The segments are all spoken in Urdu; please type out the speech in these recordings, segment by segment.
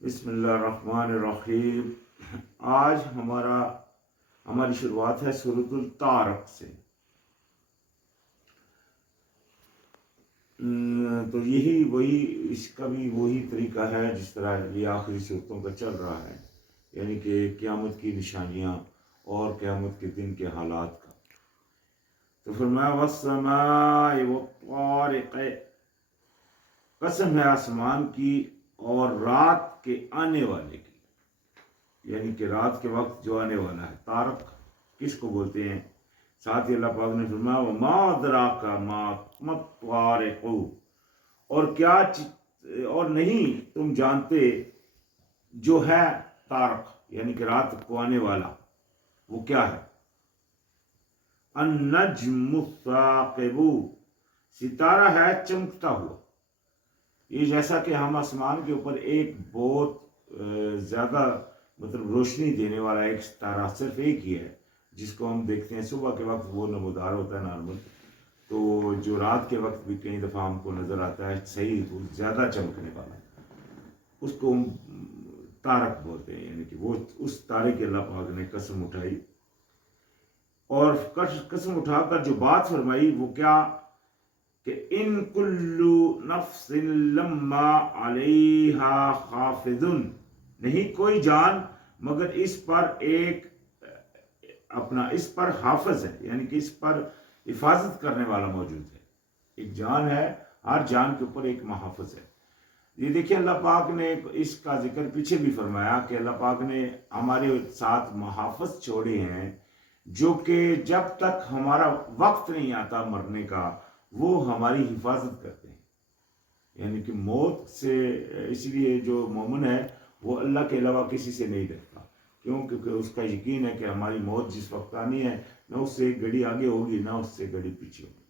بسم اللہ الرحمن الرحیم۔ آج ہماری شروعات ہے سورۃ الطارق سے۔ تو اس کا بھی وہی طریقہ ہے جس طرح یہ آخری صورتوں کا چل رہا ہے، یعنی کہ قیامت کی نشانیاں اور قیامت کے دن کے حالات کا۔ تو فرمایا والسماء والطارق، قسم ہے آسمان کی اور رات کے آنے والے کی، یعنی کہ رات کے وقت جو آنے والا ہے۔ طارق کس کو بولتے ہیں؟ ساتھ ہی اللہ پاک نے فرمایا وما ادراک ما الطارق، اور نہیں تم جانتے جو ہے طارق، یعنی کہ رات کو آنے والا، وہ کیا ہے؟ النجم الثاقب، ستارہ ہے چمکتا ہوا۔ یہ جیسا کہ ہم آسمان کے اوپر ایک بہت زیادہ روشنی دینے والا ایک ستارہ صرف ایک ہی ہے، جس کو ہم دیکھتے ہیں صبح کے وقت، وہ نمودار ہوتا ہے نارمل، تو جو رات کے وقت بھی کئی دفعہ ہم کو نظر آتا ہے صحیح تو زیادہ چمکنے والا، اس کو ہم طارق بولتے ہیں۔ یعنی کہ وہ اس تارے کی اللہ پاک نے قسم اٹھائی، اور قسم اٹھا کر جو بات فرمائی وہ کیا کہ ان کل نفس لما علیہا حافظ، نہیں کوئی جان مگر اس پر حافظ ہے، یعنی کہ اس پر حفاظت کرنے والا موجود ہے۔ ایک جان ہے، ہر جان کے اوپر ایک محافظ ہے۔ یہ دیکھیں اللہ پاک نے اس کا ذکر پیچھے بھی فرمایا کہ اللہ پاک نے ہمارے ساتھ محافظ چھوڑے ہیں، جو کہ جب تک ہمارا وقت نہیں آتا مرنے کا وہ ہماری حفاظت کرتے ہیں، یعنی کہ موت سے۔ اسی لیے جو مومن ہے وہ اللہ کے علاوہ کسی سے نہیں ڈرتا، کیونکہ اس کا یقین ہے کہ ہماری موت جس وقت آنی ہے نہ اس سے ایک گھڑی آگے ہوگی نہ اس سے گھڑی پیچھے ہوگی۔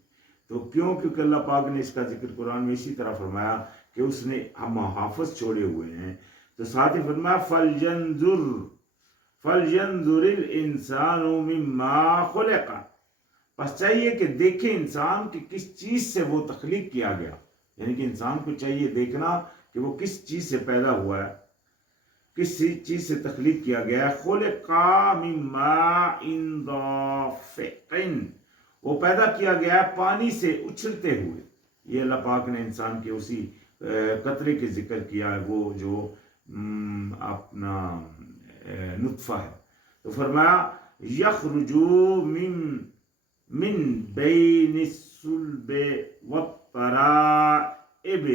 تو کیونکہ اللہ پاک نے اس کا ذکر قرآن میں اسی طرح فرمایا کہ اس نے ہم محافظ چھوڑے ہوئے ہیں، تو ساتھ ہی فرمایا فَلْيَنْظُرِ الْإِنسَانُ مِمَّا خُلِقَ، بس چاہیے کہ دیکھیں انسان کہ کس چیز سے وہ تخلیق کیا گیا، یعنی کہ انسان کو چاہیے دیکھنا کہ وہ کس چیز سے پیدا ہوا ہے، کس چیز سے تخلیق کیا گیا ہے۔ خُلِقَ مِن مَاءٍ دَافِقٍ، وہ پیدا کیا گیا ہے پانی سے اچھلتے ہوئے۔ یہ اللہ پاک نے انسان کے اسی قطرے کے ذکر کیا ہے، وہ جو اپنا نطفہ ہے۔ تو فرمایا یخرج من بین الصلب والترائب،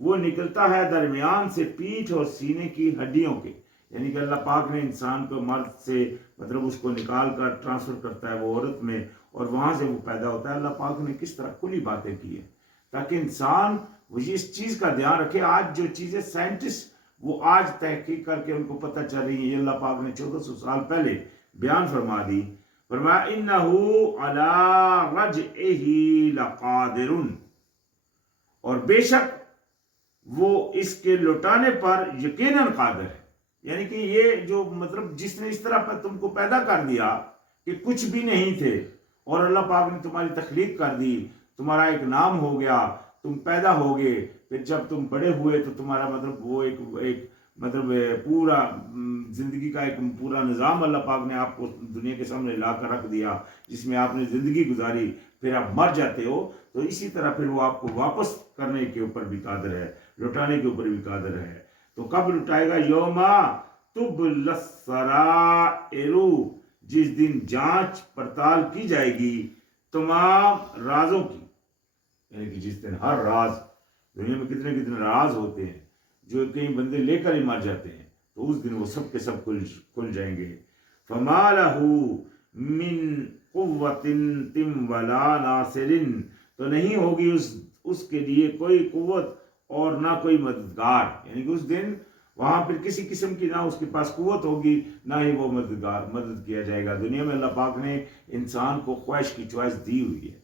وہ نکلتا ہے درمیان سے پیٹھ اور سینے کی ہڈیوں کے، یعنی کہ اللہ پاک نے انسان کو مرد سے اس کو نکال کر ٹرانسفر کرتا ہے وہ عورت میں، اور وہاں سے وہ پیدا ہوتا ہے۔ اللہ پاک نے کس طرح کھلی باتیں کی ہیں تاکہ انسان وہ اس چیز کا دھیان رکھے۔ آج جو چیزیں سائنٹسٹ وہ آج تحقیق کر کے ان کو پتہ چل رہی ہیں، یہ اللہ پاک نے 1400 سال پہلے بیان فرما دی۔ فرمایا انہو علی رجعہ لقادر، اور بے شک وہ اس کے لوٹانے پر یقیناً قادر ہے۔ یعنی کہ یہ جو جس نے اس طرح پر تم کو پیدا کر دیا کہ کچھ بھی نہیں تھے، اور اللہ پاک نے تمہاری تخلیق کر دی، تمہارا ایک نام ہو گیا، تم پیدا ہو گئے، پھر جب تم بڑے ہوئے تو تمہارا وہ ایک پورا زندگی کا ایک پورا نظام اللہ پاک نے آپ کو دنیا کے سامنے لا کر رکھ دیا، جس میں آپ نے زندگی گزاری، پھر آپ مر جاتے ہو، تو اسی طرح پھر وہ آپ کو واپس کرنے کے اوپر بھی قادر ہے، لوٹانے کے اوپر بھی قادر ہے۔ تو کب لوٹائے گا؟ یوما تبلی السرائر، جس دن جانچ پڑتال کی جائے گی تمام رازوں کی، یعنی کہ جس دن ہر راز، دنیا میں کتنے کتنے راز ہوتے ہیں جو کئی بندے لے کر ہی مر جاتے ہیں، تو اس دن وہ سب کے سب کھل جائیں گے۔ فما لہ من قوت ولا ناصر، تو نہیں ہوگی اس کے لیے کوئی قوت اور نہ کوئی مددگار، یعنی کہ اس دن وہاں پھر کسی قسم کی نہ اس کے پاس قوت ہوگی نہ ہی وہ مدد کیا جائے گا۔ دنیا میں اللہ پاک نے انسان کو خواہش کی چوائس دی ہوئی ہے،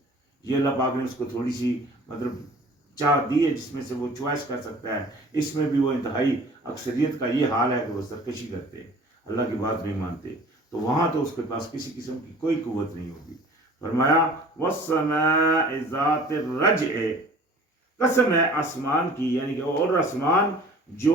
یہ اللہ پاک نے اس کو تھوڑی سی چاہ دی ہے جس میں سے وہ چوائس کر سکتا ہے۔ اس میں بھی وہ انتہائی اکثریت کا یہ حال ہے کہ وہ سرکشی کرتے ہیں، اللہ کی بات نہیں مانتے، تو وہاں تو اس کے پاس کسی قسم کی کوئی قوت نہیں ہوگی۔ فرمایا والسماء ذات الرجع، قسم ہے آسمان کی، یعنی کہ اور آسمان جو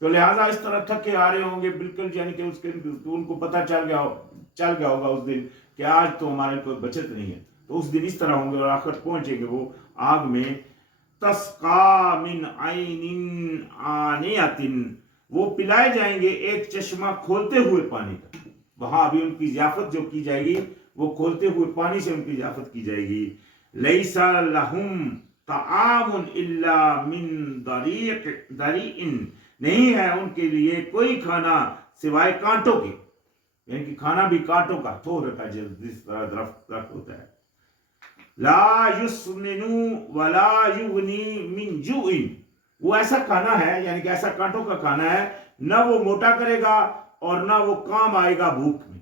تو لہٰذا اس طرح تھکے آ رہے ہوں گے بالکل، یعنی کہ اس کے ان کو پتہ چل گیا ہوگا اس دن کہ آج تو ہمارے کوئی بچت نہیں ہے. تو اس دن اس طرح ہوں گے اور آخر پہنچیں گے وہ آگ میں. تسقا من عین آنیۃ، وہ پلائے جائیں گے ایک چشمہ کھولتے ہوئے پانی کا. وہاں ابھی ان کی ضیافت جو کی جائے گی وہ کھولتے ہوئے پانی سے ان کی ضیافت کی جائے گی. لیس لہم طعام الا من ضریع، نہیں ہے ان کے لیے کوئی کھانا سوائے کانٹوں کے، یعنی کہ کھانا بھی کانٹوں کا تھوڑ رکھا جس طرح درخت ہوتا ہے. لا یسمن ولا یغنی من جوع، وہ ایسا کھانا ہے یعنی کہ ایسا کانٹوں کا کھانا ہے، نہ وہ موٹا کرے گا اور نہ وہ کام آئے گا بھوک میں،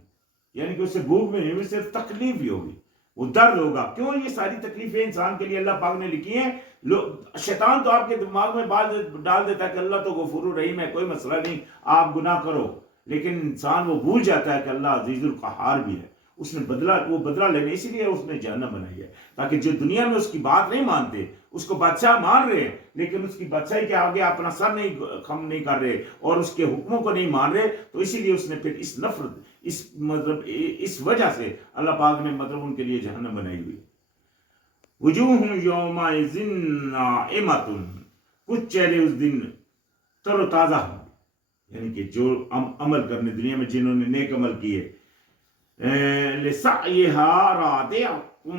یعنی کہ اسے بھوک میں نہیں، صرف تکلیف ہی ہوگی، وہ درد ہوگا. کیوں؟ یہ ساری تکلیفیں انسان کے لیے اللہ پاک نے لکھی ہیں. شیطان تو آپ کے دماغ میں بات ڈال دیتا ہے کہ اللہ تو غفور الرحیم ہے، کوئی مسئلہ نہیں، آپ گناہ کرو، لیکن انسان وہ بھول جاتا ہے کہ اللہ عزیز القہار بھی ہے. اس نے وہ بدلہ لینے، اسی لیے اس نے جہنم بنائی ہے، تاکہ جو دنیا میں اس کی بات نہیں مانتے، اس کو بادشاہ مان رہے ہیں لیکن اس کی بادشاہی کے آگے اپنا سر نہیں خم نہیں کر رہے اور اس کے حکموں کو نہیں مان رہے، تو اسی لیے اس نے پھر اس نفرت، اس وجہ سے اللہ پاک نے ان کے لیے جہنم بنائی ہوئی. وجوہ یومئذ ناعمۃ، کچھ چہرے اس دن تر و تازہ ہوں گے، یعنی کہ جو عمل کرنے دنیا میں جنہوں نے نیک عمل کیے. لسعیہا راضیۃ،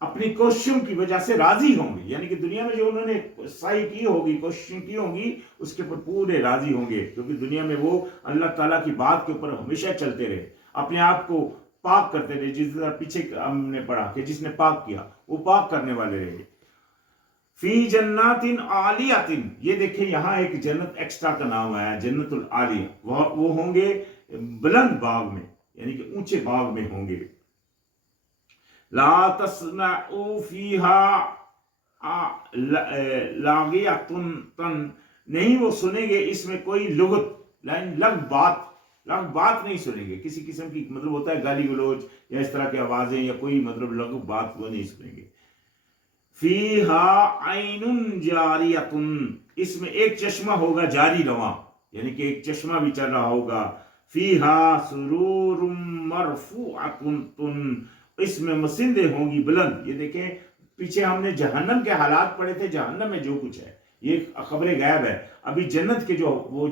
اپنی کوششوں کی وجہ سے راضی ہوں گے، یعنی کہ دنیا میں جو انہوں نے سعی کی ہوگی، کوششیں کی ہوں گی، اس کے اوپر پورے راضی ہوں گے، کیونکہ دنیا میں وہ اللہ تعالیٰ کی بات کے اوپر ہمیشہ چلتے رہے، اپنے آپ کو پاک کرتے رہے. جس طرح پیچھے ہم نے پڑھا کہ جس نے پاک کیا وہ پاک کرنے والے رہے. فی جنات عالیۃ، یہ دیکھیں یہاں ایک جنت ایکسٹرا کا نام آیا، جنت العالیہ. وہ ہوں گے بلند باغ میں، یعنی کہ اونچے باغ میں ہوں گے. لا تسمع فیہا لاغیۃ، نہیں وہ سنیں گے اس میں کوئی لغت، لغ بات نہیں سنیں گے، کسی قسم کی ہوتا ہے گالی گلوچ یا اس طرح کی آوازیں یا کوئی لغو بات وہ نہیں سنیں گے. فیہا عین جاریۃ، اس میں ایک چشمہ ہوگا جاری رواں، یعنی کہ ایک چشمہ بھی چل رہا ہوگا. فیہا سرور مرفوعۃ، اس میں مسندیں ہوں گی بلند. یہ دیکھیں پیچھے ہم نے جہنم کے حالات پڑھے تھے، جہنم میں جو کچھ ہے یہ خبر غیب ہے. ابھی جنت کے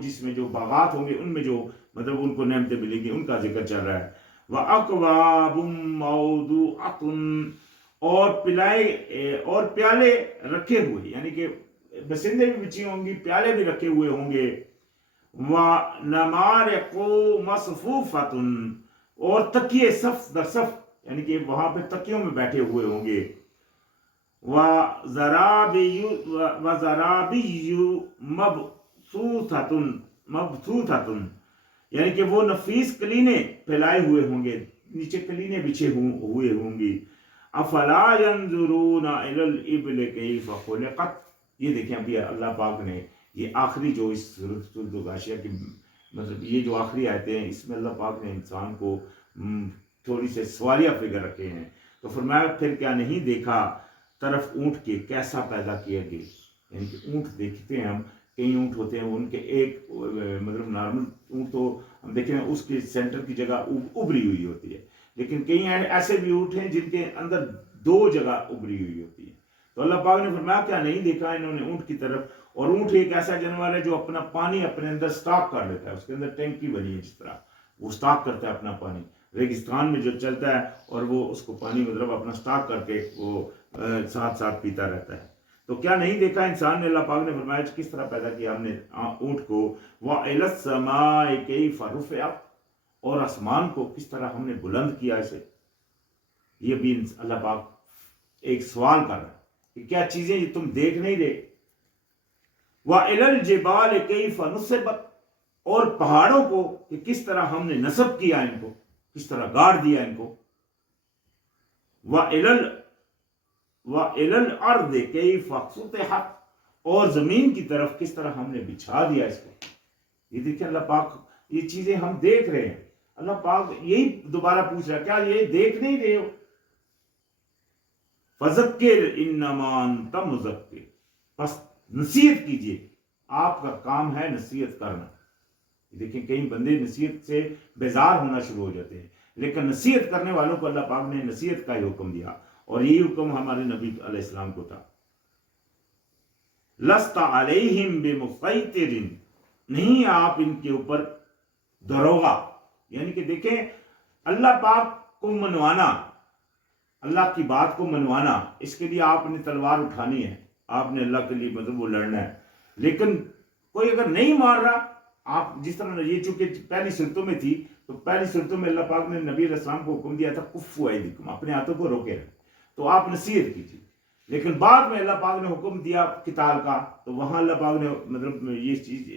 جس میں جو باغات ہوں گے ان میں جو ان کو نعمتیں ملیں گی ان کا ذکر چل رہا ہے. وَأَكْوَابٌ مَوْضُوعَةٌ، اور پیالے رکھے ہوئے، یعنی کہ بسندیں بھی بچھی ہوں گی، پیالے بھی رکھے ہوئے ہوں گے. وَنَمَارِقُ مَصْفُوفَةٌ، اور تکیے صف در صف، یعنی کہ وہاں پہ تکیوں میں بیٹھے ہوئے ہوں گے. وَزَرَابِيُّ مَبْثُوثَةٌ، یعنی کہ وہ نفیس کلینے پھیلائے ہوئے ہوں گے، نیچے کلینے بچھے ہوئے ہوں گی. افلا ينظرون الى الابل كيف خلقت، یہ دیکھیں ابھی اللہ پاک نے یہ آخری جو اس سورۃ الغاشیہ کی یہ جو آخری آیتیں ہیں، اس میں اللہ پاک نے انسان کو تھوڑی سے سوالیہ فگر رکھے ہیں. تو فرمایا پھر کیا نہیں دیکھا طرف اونٹ کے کیسا پیدا کیا گیا. یعنی کہ اونٹ دیکھتے ہیں ہم، کئی اونٹ ہوتے ہیں ان کے ایک نارمل اونٹ تو ہم دیکھیں اس کے سینٹر کی جگہ ابری ہوئی ہوتی ہے، لیکن کئی ایسے بھی اونٹ ہیں جن کے اندر دو جگہ ابری ہوئی ہوتی ہے. تو اللہ پاک نے فرمایا کیا نہیں دیکھا انہوں نے اونٹ کی طرف. اور اونٹ ایک ایسا جانور ہے جو اپنا پانی اپنے اندر سٹاک کر لیتا ہے، اس کے اندر ٹینکی بنی ہے، جس طرح وہ سٹاک کرتا ہے اپنا پانی ریگستان میں جو چلتا ہے، اور وہ اس کو پانی اپنا سٹاک کر کے وہ ساتھ ساتھ پیتا رہتا ہے. تو کیا نہیں دیکھا انسان نے، اللہ پاک نے فرمایا کس طرح پیدا کیا ہم نے اونٹ کو. وَإِلَى السَّمَاءِ كَيْفَ رُفِعَتْ، اور آسمان کو کس طرح ہم نے بلند کیا اسے. یہ بھی اللہ پاک ایک سوال کر رہا ہے کہ کیا چیزیں یہ تم دیکھ نہیں رہے. وَإِلَى الْجِبَالِ كَيْفَ نُصِبَتْ، اور پہاڑوں کو کہ کس طرح ہم نے نصب کیا ان کو، کس طرح گاڑ دیا ان کو. وَإِلَى الْأَرْضِ كَيْفَ سُطِحَتْ، اور زمین کی طرف کس طرح ہم نے بچھا دیا اس کو. یہ دیکھیں اللہ پاک یہ چیزیں ہم دیکھ رہے ہیں. اللہ پاک یہی دوبارہ پوچھ رہا ہے کیا یہ دیکھ نہیں رہے ہو. فَذَكِّرْ إِنَّمَا أَنْتَ مُذَكِّرٌ، بس نصیحت کیجئے، آپ کا کام ہے نصیحت کرنا. دیکھیں کئی بندے نصیحت سے بیزار ہونا شروع ہو جاتے ہیں، لیکن نصیحت کرنے والوں کو اللہ پاک نے نصیحت کا ہی حکم دیا، اور یہی حکم ہمارے نبی علیہ السلام کو تھا. لست علیہم بمسیطر، نہیں آپ ان کے اوپر دروغہ. یعنی کہ دیکھیں اللہ پاک کو منوانا، اللہ کی بات کو منوانا، اس کے لیے آپ نے تلوار اٹھانی ہے، آپ نے اللہ کے لیے مطلب وہ لڑنا ہے. لیکن کوئی اگر نہیں مان رہا، آپ جس طرح یہ چونکہ پہلی صورتوں میں تھی، تو پہلی صورتوں میں اللہ پاک نے نبی علیہ السلام کو حکم دیا تھا کفو ایدیکم، اپنے ہاتھوں کو روکے رہے، تو آپ نصیحت کیجیے. لیکن بعد میں اللہ پاک نے حکم دیا قتال کا، تو وہاں اللہ پاک نے مطلب یہ چیز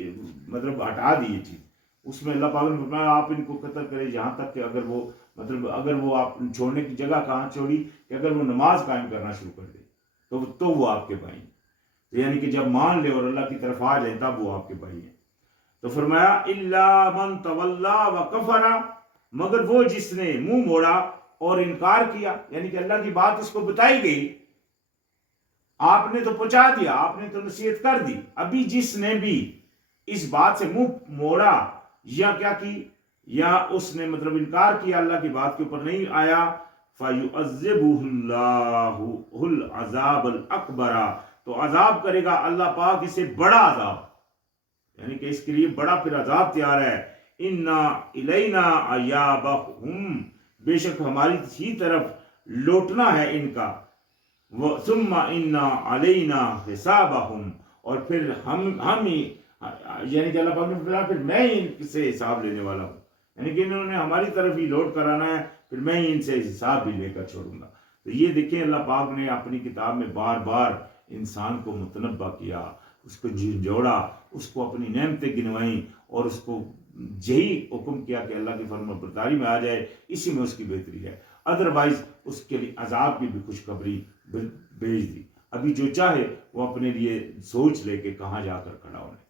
مطلب ہٹا دی. یہ چیز اس میں اللہ پاک نے فرمایا آپ ان کو قتل کرے، جہاں تک کہ اگر وہ آپ چھوڑنے کی جگہ کہاں چھوڑی کہ اگر وہ نماز قائم کرنا شروع کر دے تو وہ آپ کے بھائی ہیں. یعنی کہ جب مان لے اور اللہ کی طرف آ جائے تب وہ آپ کے بھائی ہیں. تو فرمایا الا من تولا وکفر، مگر وہ جس نے منہ موڑا اور انکار کیا. یعنی کہ اللہ کی بات اس کو بتائی گئی، آپ نے تو پہنچا دیا، آپ نے تو نصیحت کر دی، ابھی جس نے بھی اس بات سے منہ موڑا یا کیا کی، یا اس نے مطلب انکار کیا، اللہ کی بات کے اوپر نہیں آیا، فَيُعَذِّبُهُ اللَّهُ الْعَذَابَ الْأَكْبَرَ، تو عذاب کرے گا اللہ پاک اسے بڑا عذاب. یعنی کہ اس کے لیے بڑا پھر عذاب تیار ہے. اِنَّا إِلَيْنَا إِيَابَهُمْ، بے شک ہماری ہی طرف لوٹنا ہے ان کا. ثُمَّ إِنَّا عَلَيْنَا حِسَابَهُمْ، اور پھر ہم ہی، یعنی کہ اللہ پاک نے فرمایا پھر میں ہی ان سے حساب لینے والا ہوں. یعنی کہ انہوں نے ہماری طرف ہی لوٹ کر آنا ہے، پھر میں ہی ان سے حساب بھی لے کر چھوڑوں گا. تو یہ دیکھیں اللہ پاک نے اپنی کتاب میں بار بار انسان کو متنبہ کیا، اس کو جھنجھوڑا، اس کو اپنی نعمتیں گنوائیں، اور اس کو یہی حکم کیا کہ اللہ کی فرما برداری میں آ جائے، اسی میں اس کی بہتری ہے. ادروائز اس کے لیے عذاب کی بھی خوشخبری بھیج دی. ابھی جو چاہے وہ اپنے لیے سوچ لے کہ کہاں جا کر کھڑا ہونے.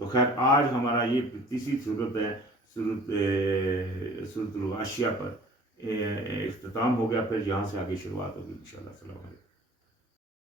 تو خیر آج ہمارا یہ تیسری صورت ہے، صورت الغاشیہ پر اختتام ہو گیا. پھر یہاں سے آگے شروعات ہوگی انشاءاللہ. السلام علیکم.